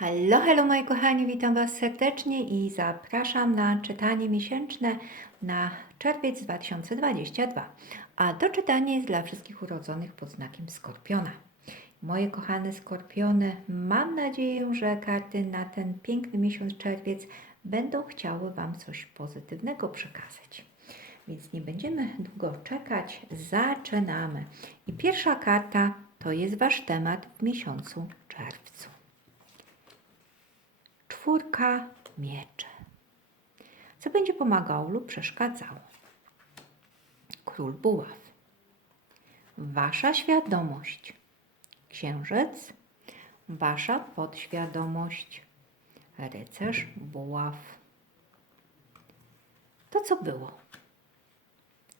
Hello, hello moi kochani, witam Was serdecznie i zapraszam na czytanie miesięczne na czerwiec 2022. A to czytanie jest dla wszystkich urodzonych pod znakiem Skorpiona. Moje kochane Skorpiony, mam nadzieję, że karty na ten piękny miesiąc czerwiec będą chciały Wam coś pozytywnego przekazać. Więc nie będziemy długo czekać, zaczynamy. I pierwsza karta to jest Wasz temat w miesiącu czerwcu. Czwórka mieczy. Co będzie pomagało lub przeszkadzało? Król buław. Wasza świadomość. Księżyc. Wasza podświadomość. Rycerz buław. To, co było.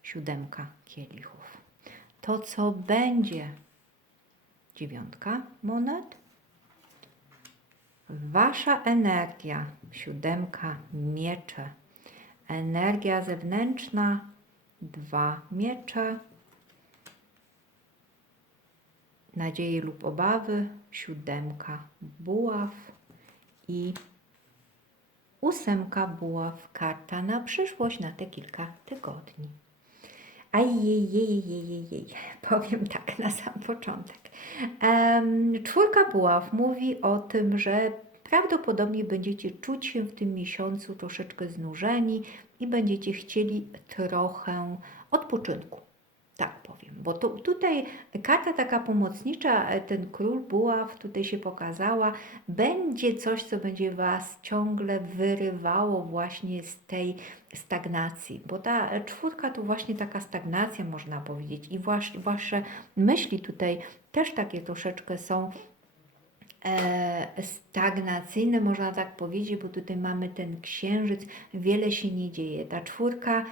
Siódemka kielichów. To, co będzie. Dziewiątka monet Wasza energia, siódemka, miecze, energia zewnętrzna, dwa miecze, nadzieje lub obawy, siódemka, buław. I ósemka buław, karta na przyszłość, na te kilka tygodni. Ajejejejejej, powiem tak na sam początek. Um, czwórka buław mówi o tym, że prawdopodobnie będziecie czuć się w tym miesiącu troszeczkę znużeni i będziecie chcieli trochę odpoczynku. Tak powiem, bo tu, tutaj karta taka pomocnicza, e, ten król buław tutaj się pokazała, będzie coś, co będzie Was ciągle wyrywało właśnie z tej stagnacji, bo ta czwórka to właśnie taka stagnacja można powiedzieć i wasz, Wasze myśli tutaj też takie troszeczkę są e, stagnacyjne, można tak powiedzieć, bo tutaj mamy ten księżyc, wiele się nie dzieje. Ta czwórka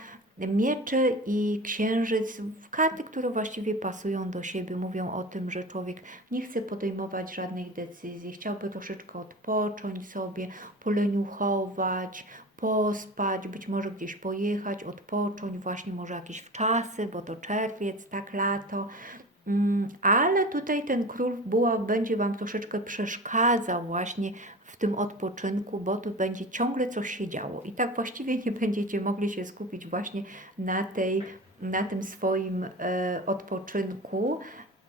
mieczy i księżyc, karty, które właściwie pasują do siebie, mówią o tym, że człowiek nie chce podejmować żadnych decyzji, chciałby troszeczkę odpocząć sobie, poleniuchować, pospać, być może gdzieś pojechać, odpocząć, właśnie może jakieś wczasy, bo to czerwiec, tak, lato. Mm, ale tutaj ten król buław będzie Wam troszeczkę przeszkadzał właśnie w tym odpoczynku, bo tu będzie ciągle coś się działo. I tak właściwie nie będziecie mogli się skupić właśnie na, tej, na tym swoim e, odpoczynku,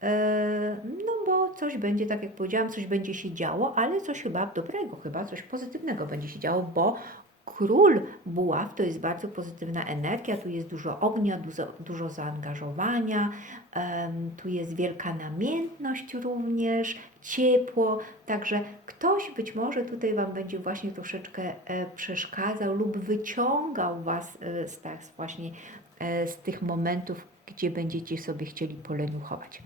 e, no bo coś będzie, tak jak powiedziałam, coś będzie się działo, ale coś chyba dobrego, chyba coś pozytywnego będzie się działo, bo Król buław to jest bardzo pozytywna energia, tu jest dużo ognia, dużo, dużo zaangażowania, um, tu jest wielka namiętność również, ciepło, także ktoś być może tutaj Wam będzie właśnie troszeczkę e, przeszkadzał lub wyciągał Was e, z, tak, właśnie e, z tych momentów, gdzie będziecie sobie chcieli poleniuchować.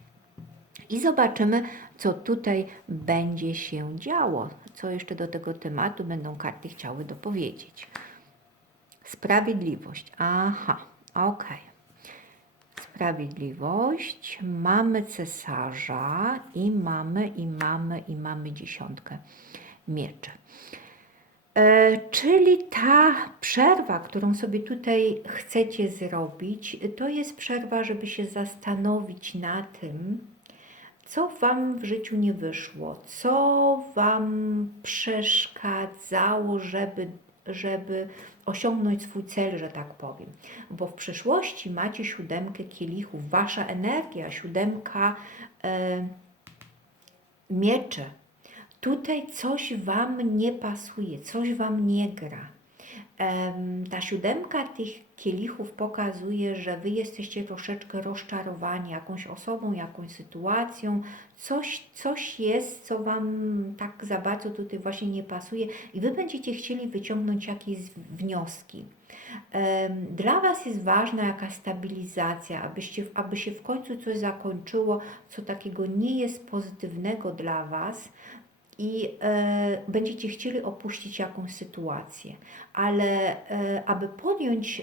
I zobaczymy, co tutaj będzie się działo, co jeszcze do tego tematu będą karty chciały dopowiedzieć. Sprawiedliwość. Aha, ok. Sprawiedliwość. Mamy cesarza i mamy, i mamy, i mamy dziesiątkę mieczy. E, czyli ta przerwa, którą sobie tutaj chcecie zrobić, to jest przerwa, żeby się zastanowić na tym, co Wam w życiu nie wyszło, co Wam przeszkadzało, żeby, żeby osiągnąć swój cel, że tak powiem. Bo w przyszłości macie siódemkę kielichów, Wasza energia, siódemka e, miecze. Tutaj coś Wam nie pasuje, coś Wam nie gra ta siódemka tych kielichów pokazuje, że wy jesteście troszeczkę rozczarowani jakąś osobą, jakąś sytuacją, coś, coś jest, co wam tak za bardzo tutaj właśnie nie pasuje i wy będziecie chcieli wyciągnąć jakieś wnioski. Dla Was jest ważna jakaś stabilizacja, abyście, aby się w końcu coś zakończyło, co takiego nie jest pozytywnego dla Was, i e, będziecie chcieli opuścić jakąś sytuację, ale e, aby podjąć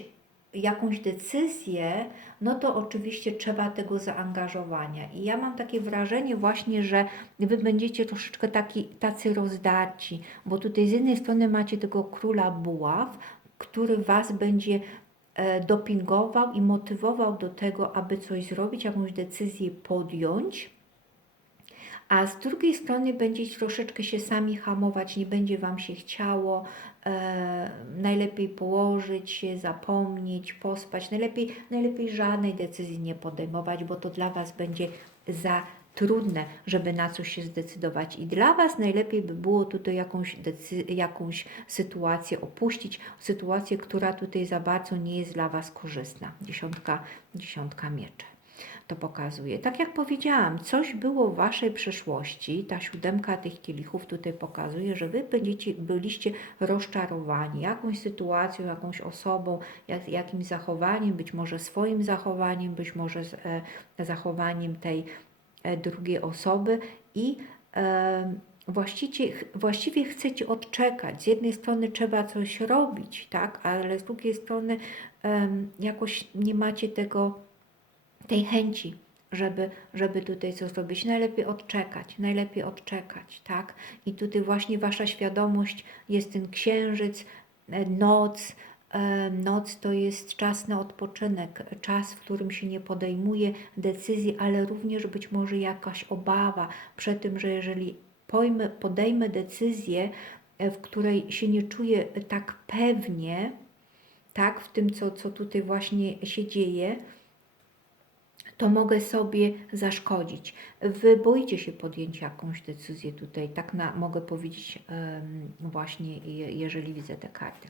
jakąś decyzję, no to oczywiście trzeba tego zaangażowania. I ja mam takie wrażenie właśnie, że wy będziecie troszeczkę taki, tacy rozdarci, bo tutaj z jednej strony macie tego króla buław, który was będzie e, dopingował i motywował do tego, aby coś zrobić, jakąś decyzję podjąć a z drugiej strony będziecie troszeczkę się sami hamować, nie będzie Wam się chciało, e, najlepiej położyć się, zapomnieć, pospać, najlepiej, najlepiej żadnej decyzji nie podejmować, bo to dla Was będzie za trudne, żeby na coś się zdecydować. I dla Was najlepiej by było tutaj jakąś, jakąś sytuację opuścić, sytuację, która tutaj za bardzo nie jest dla Was korzystna. Dziesiątka, dziesiątka mieczy to pokazuje. Tak jak powiedziałam, coś było w Waszej przeszłości, ta siódemka tych kielichów tutaj pokazuje, że Wy będziecie, byliście rozczarowani jakąś sytuacją, jakąś osobą, jak, jakimś zachowaniem, być może swoim zachowaniem, być może z, e, zachowaniem tej e, drugiej osoby i e, właściwie, właściwie chcecie odczekać. Z jednej strony trzeba coś robić, tak, ale z drugiej strony jakoś nie macie tego tej chęci, żeby, żeby tutaj coś zrobić. Najlepiej odczekać, najlepiej odczekać, tak? I tutaj właśnie Wasza świadomość jest ten księżyc, e, noc. E, Noc to jest czas na odpoczynek, czas, w którym się nie podejmuje decyzji, ale również być może jakaś obawa przed tym, że jeżeli pojmę, podejmę decyzję, e, w której się nie czuję tak pewnie, tak, w tym, co, co tutaj właśnie się dzieje, to mogę sobie zaszkodzić. Wy boicie się podjąć jakąś decyzję tutaj, tak na, mogę powiedzieć właśnie, je- jeżeli widzę te karty.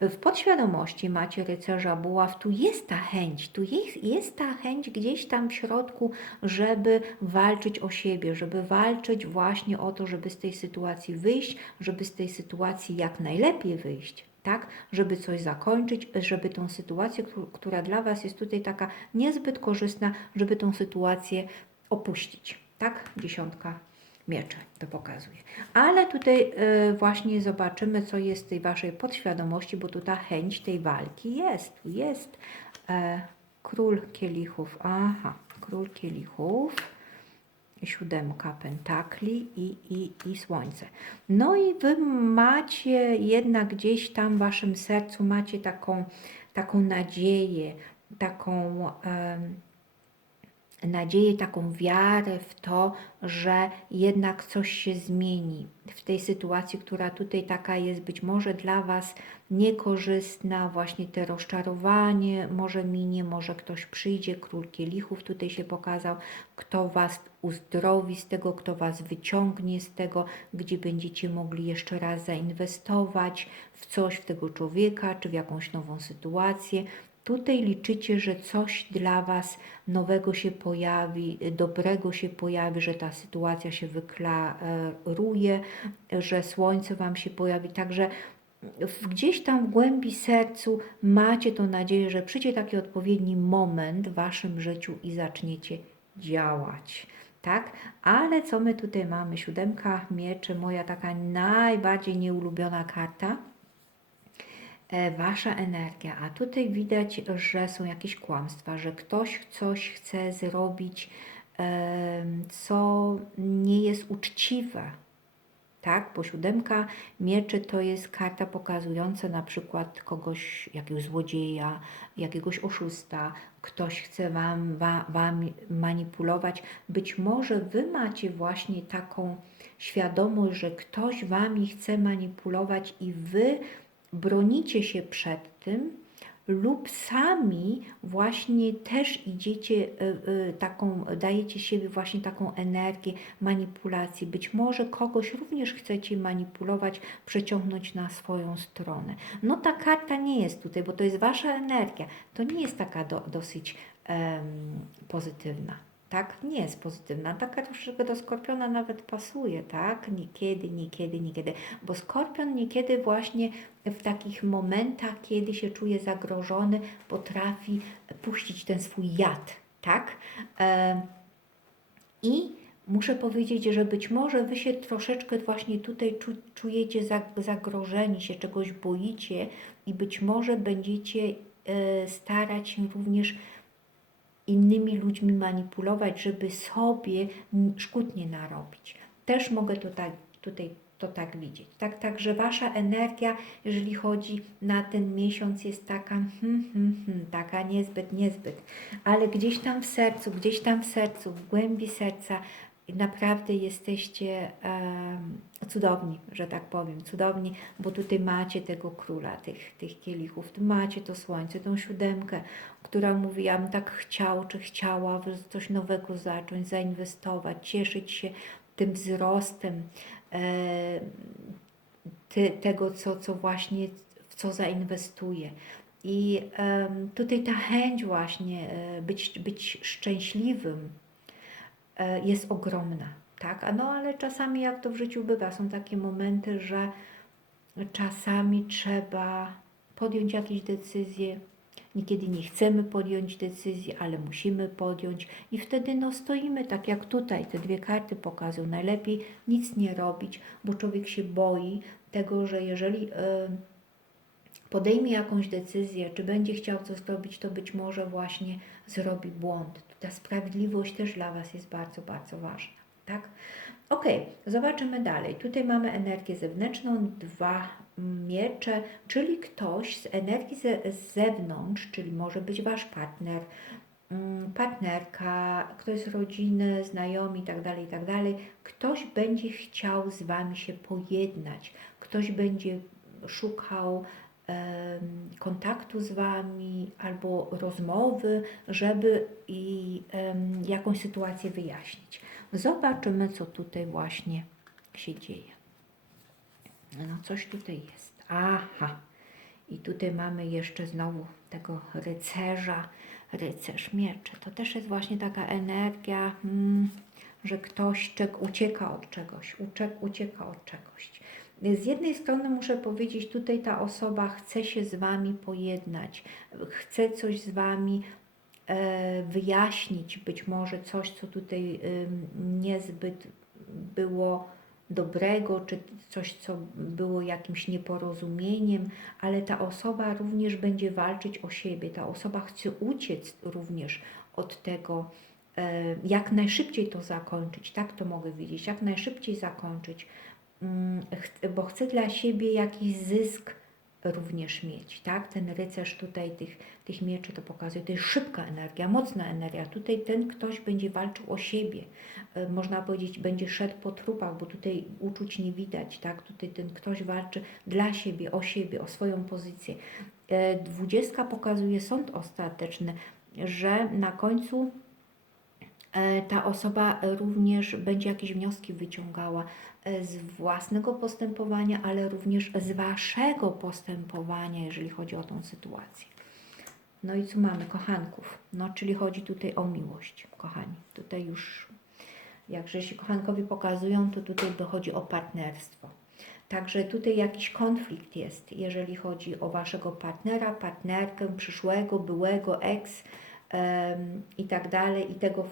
W podświadomości macie rycerza buław, tu jest ta chęć, tu jest, jest ta chęć gdzieś tam w środku, żeby walczyć o siebie, żeby walczyć właśnie o to, żeby z tej sytuacji wyjść, żeby z tej sytuacji jak najlepiej wyjść tak, żeby coś zakończyć, żeby tą sytuację, któ- która dla Was jest tutaj taka niezbyt korzystna, żeby tą sytuację opuścić, tak? Dziesiątka mieczy to pokazuje. Ale tutaj e, właśnie zobaczymy, co jest w tej Waszej podświadomości, bo tu ta chęć tej walki jest, tu jest e, król kielichów, aha, król kielichów, siódemka pentakli i, i, i słońce. No i wy macie jednak gdzieś tam w waszym sercu macie taką, taką nadzieję, taką nadzieję, taką wiarę w to, że jednak coś się zmieni w tej sytuacji, która tutaj taka jest być może dla Was niekorzystna, właśnie te rozczarowanie może minie, może ktoś przyjdzie, król kielichów tutaj się pokazał, kto Was uzdrowi z tego, kto Was wyciągnie z tego, gdzie będziecie mogli jeszcze raz zainwestować w coś, w tego człowieka, czy w jakąś nową sytuację. Tutaj liczycie, że coś dla Was nowego się pojawi, dobrego się pojawi, że ta sytuacja się wyklaruje, że słońce Wam się pojawi. Także gdzieś tam w głębi sercu macie tą nadzieję, że przyjdzie taki odpowiedni moment w Waszym życiu i zaczniecie działać. Tak? Ale co my tutaj mamy? Siódemka mieczy, moja taka najbardziej nieulubiona karta wasza energia, a tutaj widać, że są jakieś kłamstwa, że ktoś coś chce zrobić, co nie jest uczciwe. Tak, bo siódemka mieczy to jest karta pokazująca na przykład kogoś, jakiegoś złodzieja, jakiegoś oszusta, ktoś chce wam, wa, wam manipulować. Być może wy macie właśnie taką świadomość, że ktoś wami chce manipulować i wy bronicie się przed tym, lub sami właśnie też idziecie y, y, taką, dajecie siebie właśnie taką energię manipulacji. Być może kogoś również chcecie manipulować, przeciągnąć na swoją stronę. No ta karta nie jest tutaj, bo to jest wasza energia. To nie jest taka do, dosyć pozytywna. Tak, nie jest pozytywna. Taka troszeczkę do skorpiona nawet pasuje, tak? Niekiedy, niekiedy, niekiedy. Bo skorpion niekiedy właśnie w takich momentach, kiedy się czuje zagrożony, potrafi puścić ten swój jad, tak? Em, I muszę powiedzieć, że być może Wy się troszeczkę właśnie tutaj czu, czujecie za, zagrożeni, się czegoś boicie i być może będziecie e, starać się również innymi ludźmi manipulować, żeby sobie szkód nie narobić. Też mogę to tak, tutaj to tak widzieć. Tak, także Wasza energia, jeżeli chodzi na ten miesiąc, jest taka, hmm, hmm, hmm, taka niezbyt, niezbyt, ale gdzieś tam w sercu, gdzieś tam w sercu, w głębi serca naprawdę jesteście em, cudowni, że tak powiem, cudowni, bo tutaj macie tego króla tych, tych kielichów, tu macie to słońce, tą siódemkę, która mówi, ja bym tak chciał, czy chciała coś nowego zacząć, zainwestować, cieszyć się tym wzrostem e, ty, tego, co, co właśnie, w co zainwestuje. I tutaj ta chęć właśnie e, być, być szczęśliwym e, jest ogromna, tak? No ale czasami jak to w życiu bywa, są takie momenty, że czasami trzeba podjąć jakieś decyzje, Niekiedy nie chcemy podjąć decyzji, ale musimy podjąć i wtedy no, stoimy tak jak tutaj, te dwie karty pokazują. Najlepiej nic nie robić, bo człowiek się boi tego, że jeżeli y, podejmie jakąś decyzję, czy będzie chciał coś zrobić, to być może właśnie zrobi błąd. Ta sprawiedliwość też dla Was jest bardzo, bardzo ważna. Tak? Ok, zobaczymy dalej. Tutaj mamy energię zewnętrzną, dwa miecze, czyli ktoś z energii ze, z zewnątrz, czyli może być Wasz partner, mm, partnerka, ktoś z rodziny, znajomi itd., itd. Ktoś będzie chciał z Wami się pojednać, ktoś będzie szukał kontaktu z Wami albo rozmowy, żeby i jakąś sytuację wyjaśnić. Zobaczymy, co tutaj właśnie się dzieje. No coś tutaj jest. Aha. I tutaj mamy jeszcze znowu tego rycerza, rycerz miecze. To też jest właśnie taka energia, mm, że ktoś ucieka od czegoś, uciek, ucieka od czegoś. Z jednej strony muszę powiedzieć, tutaj ta osoba chce się z Wami pojednać, chce coś z Wami e, wyjaśnić, być może coś, co tutaj niezbyt było dobrego, czy coś, co było jakimś nieporozumieniem, ale ta osoba również będzie walczyć o siebie. Ta osoba chce uciec również od tego, e, jak najszybciej to zakończyć, tak to mogę widzieć, jak najszybciej zakończyć, bo chce dla siebie jakiś zysk również mieć, tak? Ten rycerz tutaj tych, tych mieczy to pokazuje, to jest szybka energia, mocna energia. Tutaj ten ktoś będzie walczył o siebie, e, można powiedzieć, będzie szedł po trupach, bo tutaj uczuć nie widać, tak? Tutaj ten ktoś walczy dla siebie, o siebie, o swoją pozycję. E, dwudziestka pokazuje sąd ostateczny, że na końcu ta osoba również będzie jakieś wnioski wyciągała z własnego postępowania, ale również z waszego postępowania, jeżeli chodzi o tą sytuację. No i co mamy? Kochanków. No, czyli chodzi tutaj o miłość, kochani. Tutaj już, jakże się kochankowi pokazują, to tutaj dochodzi o partnerstwo. Także tutaj jakiś konflikt jest, jeżeli chodzi o waszego partnera, partnerkę, przyszłego, byłego, um, i tak dalej, i tego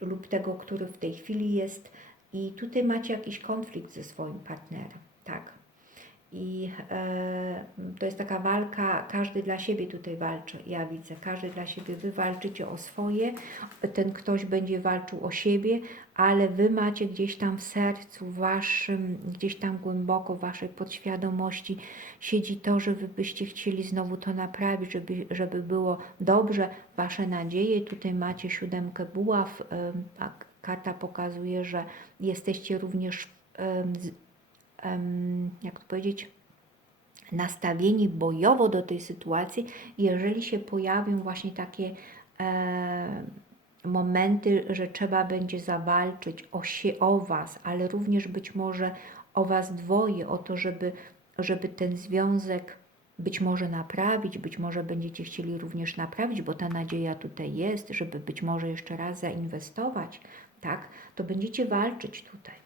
lub tego, który w tej chwili jest i tutaj macie jakiś konflikt ze swoim partnerem, tak. I e, to jest taka walka, każdy dla siebie tutaj walczy, ja widzę, każdy dla siebie, wy walczycie o swoje, ten ktoś będzie walczył o siebie, ale wy macie gdzieś tam w sercu waszym, gdzieś tam głęboko w waszej podświadomości siedzi to, że wy byście chcieli znowu to naprawić, żeby, żeby było dobrze, wasze nadzieje, tutaj macie siódemkę buław, a karta pokazuje, że jesteście również, jak to powiedzieć, nastawieni bojowo do tej sytuacji, jeżeli się pojawią właśnie takie momenty, że trzeba będzie zawalczyć o, się, o Was, ale również być może o Was dwoje, o to, żeby, żeby ten związek być może naprawić, być może będziecie chcieli również naprawić, bo ta nadzieja tutaj jest, żeby być może jeszcze raz zainwestować tak, to będziecie walczyć tutaj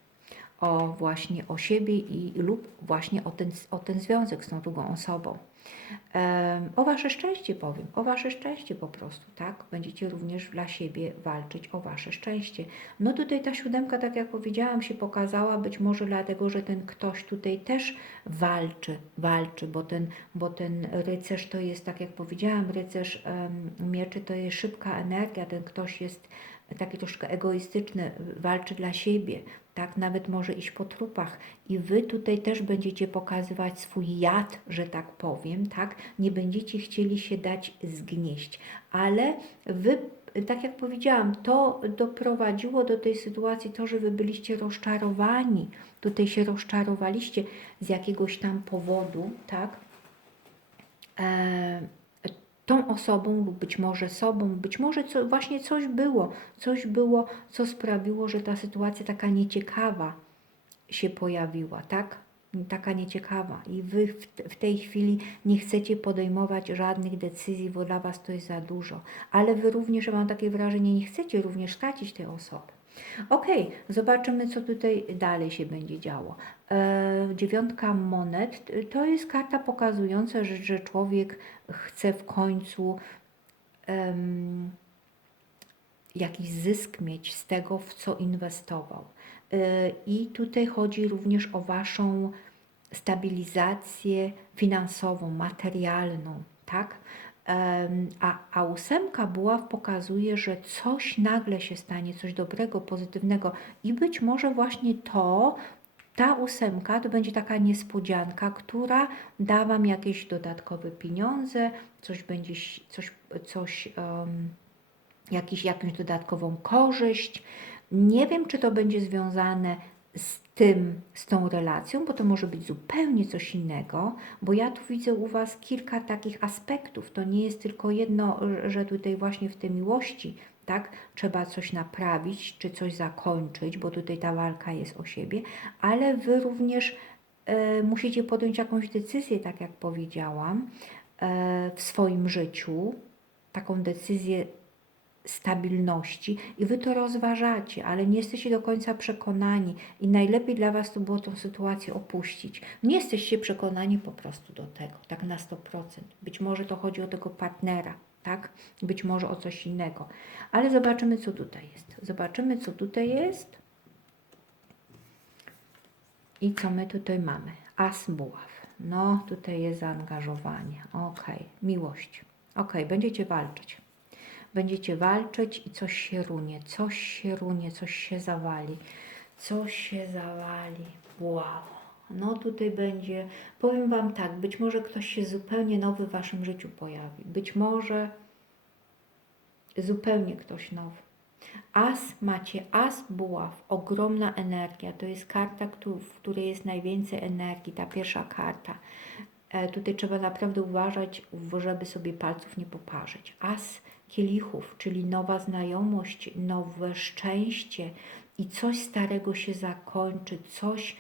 o właśnie o siebie i lub właśnie o ten, o ten związek z tą drugą osobą. O wasze szczęście powiem, o wasze szczęście po prostu, tak? Będziecie również dla siebie walczyć o wasze szczęście. No tutaj ta siódemka, tak jak powiedziałam, się pokazała być może dlatego, że ten ktoś tutaj też walczy, walczy, bo ten, bo ten rycerz to jest, tak jak powiedziałam, rycerz mieczy to jest szybka energia, ten ktoś jest taki troszkę egoistyczny, walczy dla siebie, tak, nawet może iść po trupach i wy tutaj też będziecie pokazywać swój jad, że tak powiem, tak, nie będziecie chcieli się dać zgnieść, ale wy tak jak powiedziałam, to doprowadziło do tej sytuacji to, że wy byliście rozczarowani. Tutaj się rozczarowaliście z jakiegoś tam powodu, tak? E, tą osobą lub być może sobą, być może co, właśnie coś było, coś było, co sprawiło, że ta sytuacja taka nieciekawa się pojawiła, tak? Taka nieciekawa i wy w, w tej chwili nie chcecie podejmować żadnych decyzji, bo dla was to jest za dużo, ale wy również, mam takie wrażenie, nie chcecie również stracić tej osoby. Okej, zobaczymy, co tutaj dalej się będzie działo. E, dziewiątka monet to jest karta pokazująca, że, że człowiek chce w końcu em, jakiś zysk mieć z tego, w co inwestował. Y, I tutaj chodzi również o Waszą stabilizację finansową, materialną, tak? A, a ósemka buław pokazuje, że coś nagle się stanie, coś dobrego, pozytywnego i być może właśnie to, ta ósemka to będzie taka niespodzianka, która da Wam jakieś dodatkowe pieniądze, coś będzie, coś, coś em, jakiś, jakąś dodatkową korzyść. Nie wiem, czy to będzie związane z tym, z tą relacją, bo to może być zupełnie coś innego, bo ja tu widzę u Was kilka takich aspektów. To nie jest tylko jedno, że tutaj właśnie w tej miłości, tak, trzeba coś naprawić, czy coś zakończyć, bo tutaj ta walka jest o siebie, ale Wy również e, musicie podjąć jakąś decyzję, tak jak powiedziałam, e, w swoim życiu, taką decyzję stabilności i wy to rozważacie, ale nie jesteście do końca przekonani i najlepiej dla was to było tą sytuację opuścić. Nie jesteście przekonani po prostu do tego, tak na 100%. Być może to chodzi o tego partnera, tak? Być może o coś innego. Ale zobaczymy, co tutaj jest. Zobaczymy, co tutaj jest. I co my tutaj mamy? As buław. No, tutaj jest zaangażowanie. Okej, miłość. Okej, będziecie walczyć będziecie walczyć i coś się runie, coś się runie, coś się zawali, coś się zawali. Wow. No tutaj będzie, powiem Wam tak, być może ktoś się zupełnie nowy w Waszym życiu pojawi, być może zupełnie ktoś nowy. As macie, as buław, ogromna energia. To jest karta, w której jest najwięcej energii, ta pierwsza karta. E, Tutaj trzeba naprawdę uważać, żeby sobie palców nie poparzyć. As kielichów, czyli nowa znajomość, nowe szczęście i coś starego się zakończy, coś,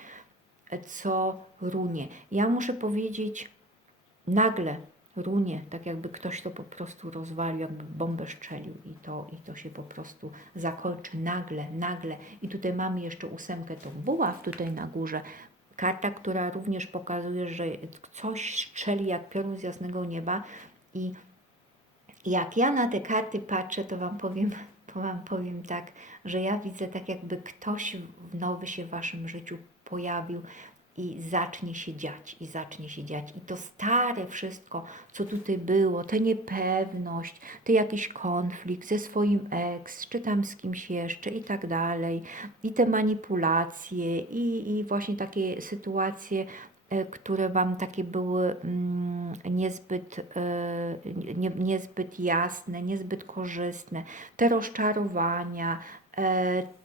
e, co runie. Ja muszę powiedzieć, nagle runie, tak jakby ktoś to po prostu rozwalił, jakby bombę strzelił i to, i to się po prostu zakończy nagle, nagle. I tutaj mamy jeszcze ósemkę, tą buław tutaj na górze. Karta, która również pokazuje, że coś strzeli jak piorun z jasnego nieba. I jak ja na te karty patrzę, to Wam powiem, to wam powiem tak, że ja widzę tak jakby ktoś nowy się w Waszym życiu pojawił i zacznie się dziać, i zacznie się dziać. I to stare wszystko, co tutaj było, tę niepewność, ty jakiś konflikt ze swoim ex, czy tam z kimś jeszcze i tak dalej, i te manipulacje, i, i właśnie takie sytuacje, e, które Wam takie były mm, niezbyt, e, nie, niezbyt jasne, niezbyt korzystne, te rozczarowania, e,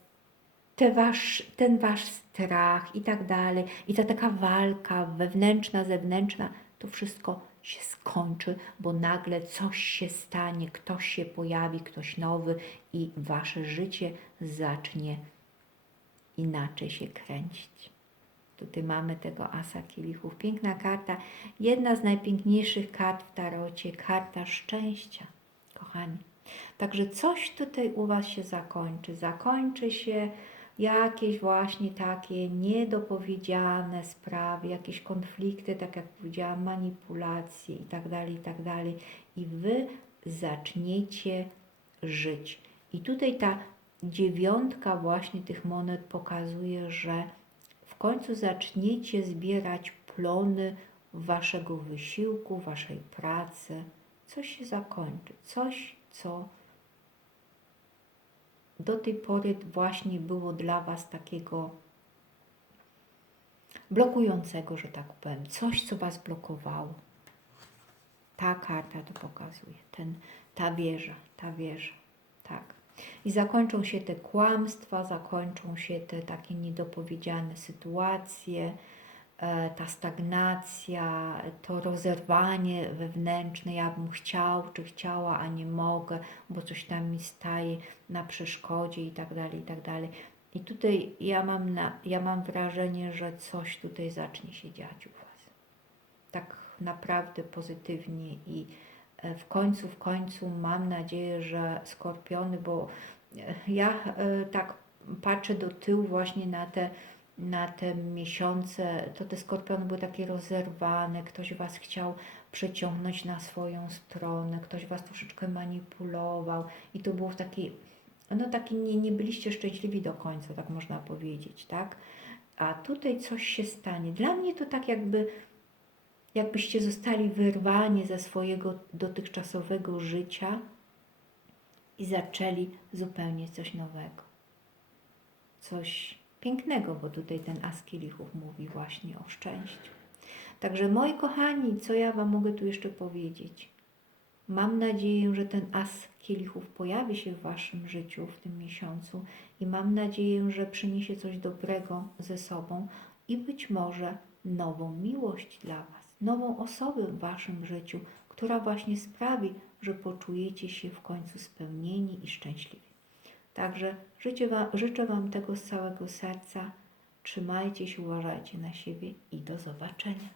te wasz, ten wasz strach i tak dalej, i ta taka walka wewnętrzna, zewnętrzna, to wszystko się skończy, bo nagle coś się stanie, ktoś się pojawi, ktoś nowy i wasze życie zacznie inaczej się kręcić. Tutaj mamy tego asa kielichów. Piękna karta, jedna z najpiękniejszych kart w tarocie, karta szczęścia, kochani. Także coś tutaj u Was się zakończy. Zakończy się jakieś właśnie takie niedopowiedziane sprawy, jakieś konflikty, tak jak powiedziałam, manipulacje i tak dalej, i tak. I Wy zaczniecie żyć. I tutaj ta dziewiątka właśnie tych monet pokazuje, że w końcu zaczniecie zbierać plony waszego wysiłku, waszej pracy. Coś się zakończy, coś, co do tej pory właśnie było dla was takiego blokującego, że tak powiem, coś, co was blokowało. Ta karta to pokazuje, ten, ta wieża, ta wieża. Tak. I zakończą się te kłamstwa, zakończą się te takie niedopowiedziane sytuacje, ta stagnacja, to rozerwanie wewnętrzne, ja bym chciał, czy chciała, a nie mogę, bo coś tam mi staje na przeszkodzie i tak dalej, i tak dalej. I tutaj ja mam, na, ja mam wrażenie, że coś tutaj zacznie się dziać u Was. Tak naprawdę pozytywnie i e, w końcu, w końcu mam nadzieję, że skorpiony, bo e, ja e, tak patrzę do tyłu właśnie na te, na te miesiące, to te skorpiony były takie rozerwane, ktoś Was chciał przeciągnąć na swoją stronę, ktoś Was troszeczkę manipulował i to było w takiej, no taki nie, nie byliście szczęśliwi do końca, tak można powiedzieć, tak? A tutaj coś się stanie. Dla mnie to tak jakby jakbyście zostali wyrwani ze swojego dotychczasowego życia i zaczęli zupełnie coś nowego. Coś pięknego, bo tutaj ten as kielichów mówi właśnie o szczęściu. Także moi kochani, co ja Wam mogę tu jeszcze powiedzieć? Mam nadzieję, że ten as kielichów pojawi się w Waszym życiu w tym miesiącu i mam nadzieję, że przyniesie coś dobrego ze sobą i być może nową miłość dla Was, nową osobę w Waszym życiu, która właśnie sprawi, że poczujecie się w końcu spełnieni i szczęśliwi. Także życzę wam, życzę wam tego z całego serca. Trzymajcie się, uważajcie na siebie i do zobaczenia.